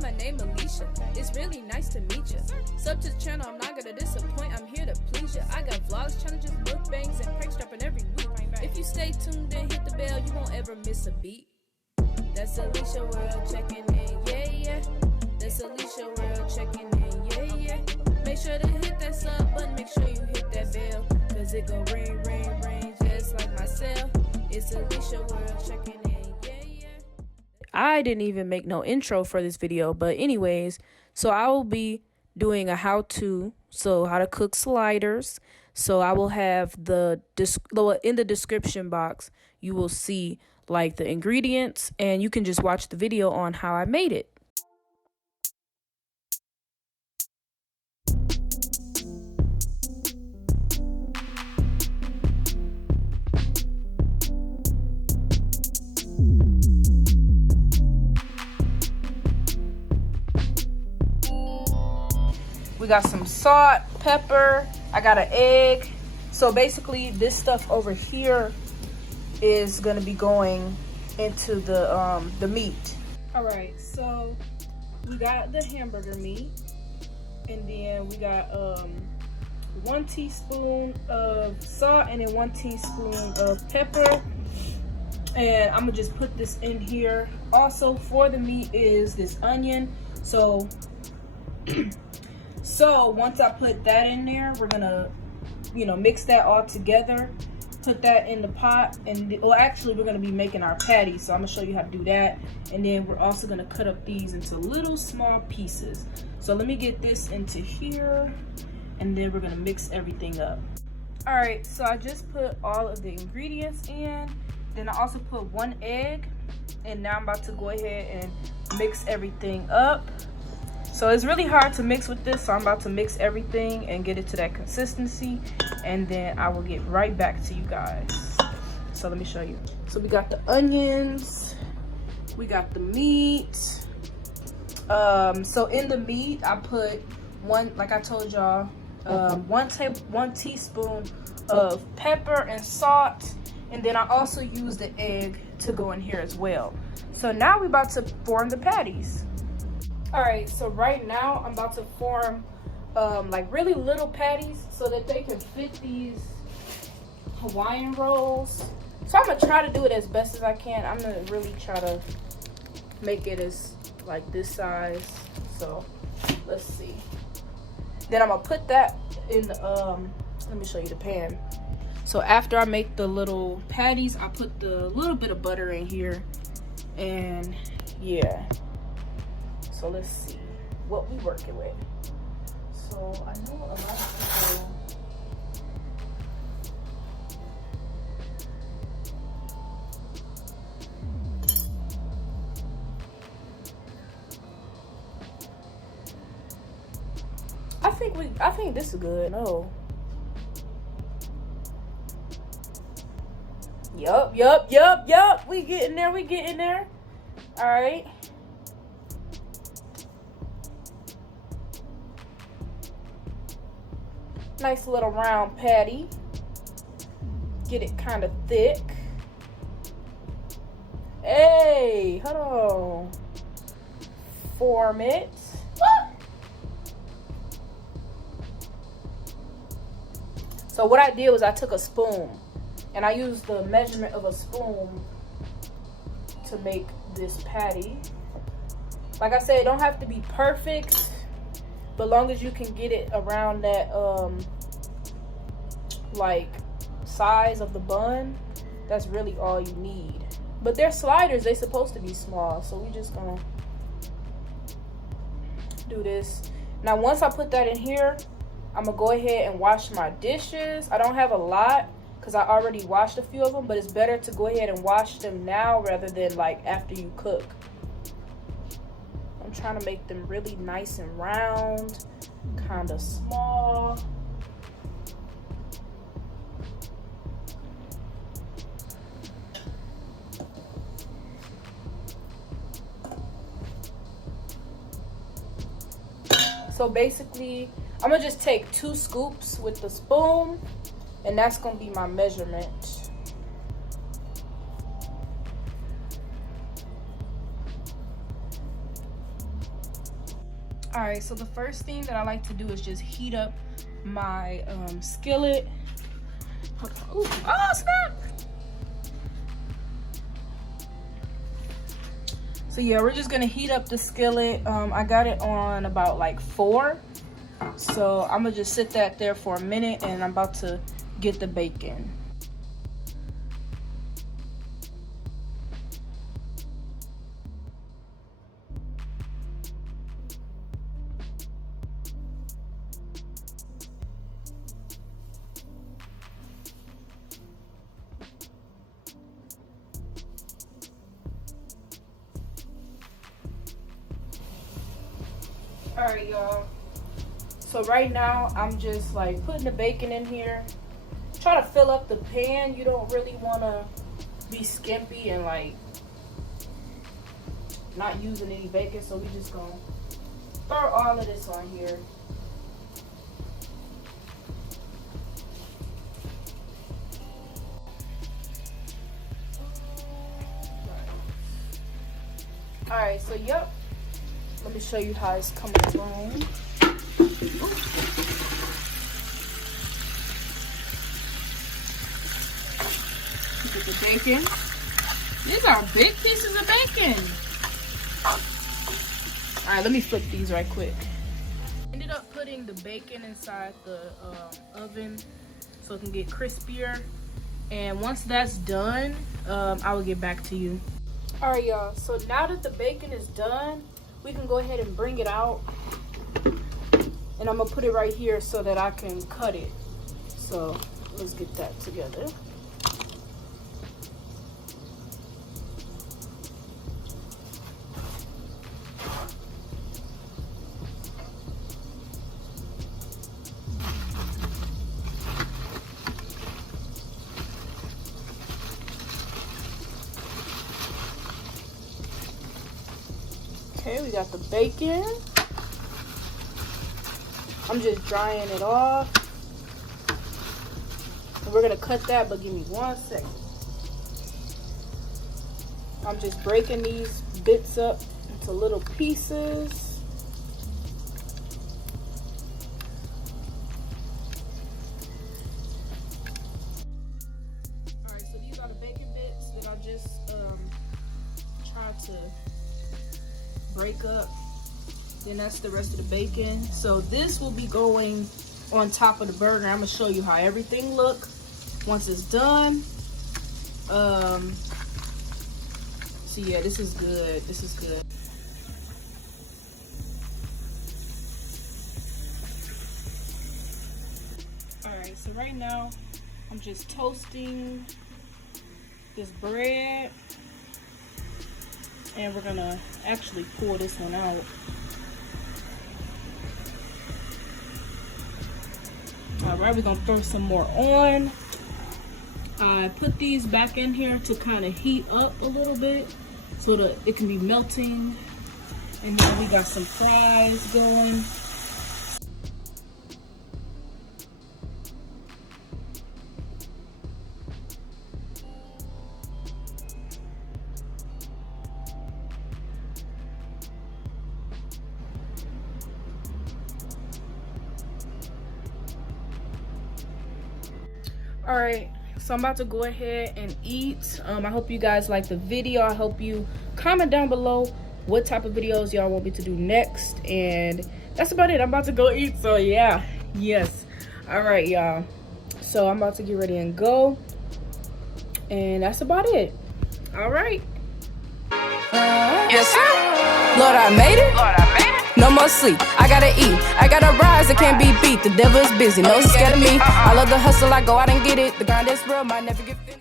my name Alicia. It's really nice to meet ya. Sub to the channel, I'm not gonna disappoint. I'm here to please ya. I got vlogs, challenges, mukbangs, and pranks dropping every week. If you stay tuned and hit the bell, you won't ever miss a beat. That's Alicia World checking in, yeah, yeah. That's Alicia World checking in, yeah, yeah. Make sure to hit that sub button, make sure you hit that bell, cause it gon' ring, ring, ring, just like my cell. It's Alicia World checking in, yeah, yeah. I didn't even make no intro for this video, but anyways, so I will be doing a how-to, so how to cook sliders. So I will have in the description box, you will see like the ingredients, and you can just watch the video on how I made it. We got some salt, pepper, I got an egg. So basically this stuff over here is gonna be going into the meat. All right, so we got the hamburger meat, and then we got 1 teaspoon of salt and then 1 teaspoon of pepper. And I'm gonna just put this in here. Also for the meat is this onion. So once I put that in there, we're gonna, mix that all together, put that in the pot, and well, actually we're gonna be making our patties, so I'm gonna show you how to do that. And then we're also gonna cut up these into little small pieces. So let me get this into here, and then we're gonna mix everything up. All right, so I just put all of the ingredients in. Then I also put 1 egg, and now I'm about to go ahead and mix everything up. So it's really hard to mix with this, so I'm about to mix everything and get it to that consistency, and then I will get right back to you guys. So let me show you. So we got the onions, we got the meat. So in the meat, I put like I told y'all, 1 teaspoon of pepper and salt, and then I also use the egg to go in here as well. So now we're about to form the patties. All right, so right now I'm about to form like really little patties so that they can fit these Hawaiian rolls. So I'm gonna try to do it as best as I can. I'm gonna really try to make it as like this size. So let's see. Then I'm gonna put that in let me show you the pan. So after I make the little patties, I put the little bit of butter in here, and yeah. So let's see what we working with. So I know a lot of people I think this is good. No. Yup. We getting there. All right. Nice little round patty. Get it kind of thick. Hey, hold on. Form it. So what I did was I took a spoon, and I used the measurement of a spoon to make this patty. Like I said, it don't have to be perfect, but long as you can get it around that like size of the bun, that's really all you need. But they're sliders, they're supposed to be small, so we just gonna do this. Now once I put that in here, I'm gonna go ahead and wash my dishes. I don't have a lot because I already washed a few of them, but it's better to go ahead and wash them now rather than like after you cook. I'm trying to make them really nice and round, kind of small. So basically, I'm gonna just take 2 scoops with the spoon, and that's gonna be my measurement. All right, so the first thing that I like to do is just heat up my skillet. Ooh, oh snap! So yeah, we're just gonna heat up the skillet. I got it on about like 4. So I'm gonna just sit that there for a minute, and I'm about to get the bacon. All right, y'all. So right now I'm just like putting the bacon in here. Try to fill up the pan. You don't really want to be skimpy and like not using any bacon. So we just gonna throw all of this on here. All right, so yep. Let me show you how it's coming along. Look at the bacon. These are big pieces of bacon. All right, let me flip these right quick. Ended up putting the bacon inside the oven so it can get crispier. And once that's done, I will get back to you. All right, y'all. So now that the bacon is done, we can go ahead and bring it out. And I'm gonna put it right here so that I can cut it. So let's get that together. Okay, we got the bacon. I'm just drying it off. And we're gonna cut that, but give me 1 second. I'm just breaking these bits up into little pieces. All right, so these are the bacon bits that I just tried to break up. Then that's the rest of the bacon. So this will be going on top of the burger. I'm gonna show you how everything look once it's done. So yeah, this is good. This is good. All right, so right now I'm just toasting this bread. And we're gonna actually pour this one out. All right, we're gonna throw some more on. I put these back in here to kind of heat up a little bit so that it can be melting. And then we got some fries going. All right, so I'm about to go ahead and eat. I hope you guys like the video. I hope you comment down below what type of videos y'all want me to do next. And that's about it. I'm about to go eat. So yeah, yes. All right, y'all. So I'm about to get ready and go. And that's about it. All right. Yes, sir. Lord, I made it. Lord, I made it. No more sleep, I gotta eat, I gotta rise, I can't be beat. The devil is busy, no he's scared of me. I love the hustle, I go out and get it. The grind is real, might never get finished.